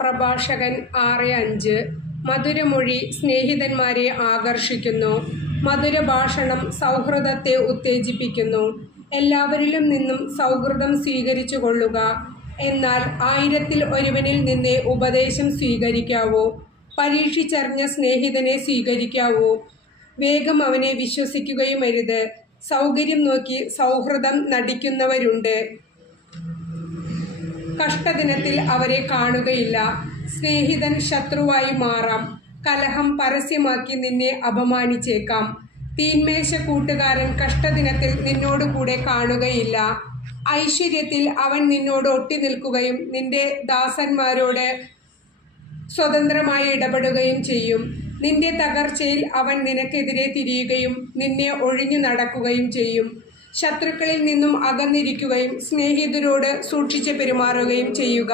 പ്രഭാഷകൻ 6:5 മധുരമൊഴി സ്നേഹിതന്മാരെ ആകർഷിക്കുന്നു. മധുരഭാഷണം സൗഹൃദത്തെ ഉത്തേജിപ്പിക്കുന്നു. എല്ലാവരിലും നിന്നും സൗഹൃദം സ്വീകരിച്ചുകൊള്ളുക. എന്നാൽ 1000-ൽ ഒരുവനിൽ നിന്നേ ഉപദേശം സ്വീകരിക്കാവൂ. പരീക്ഷിച്ചറിഞ്ഞ സ്നേഹിതനെ സ്വീകരിക്കാവൂ. വേഗം അവനെ വിശ്വസിക്കുകയുമരുത്. സൗകര്യം നോക്കി സൗഹൃദം നടിക്കുന്നവരുണ്ട്. കഷ്ടദിനത്തിൽ അവരെ കാണുകയില്ല. സ്നേഹിതൻ ശത്രുവായി മാറാം. കലഹം പരസ്യമാക്കി നിന്നെ അപമാനിച്ചേക്കാം. തീന്മേശ കൂട്ടുകാരൻ കഷ്ടദിനത്തിൽ നിന്നോട് കൂടെ കാണുകയില്ല. ഐശ്വര്യത്തിൽ അവൻ നിന്നോട് ഒട്ടി നിൽക്കുകയും നിന്റെ ദാസന്മാരോട് സ്വതന്ത്രമായി ഇടപെടുകയും ചെയ്യും. നിന്റെ തകർച്ചയിൽ അവൻ നിനക്കെതിരെ തിരിയുകയും നിന്നെ ഒഴിഞ്ഞു നടക്കുകയും ചെയ്യും. ശത്രുക്കളിൽ നിന്നും അകന്നിരിക്കുകയും സ്നേഹിതരോട് സൂക്ഷിച്ച് പെരുമാറുകയും ചെയ്യുക.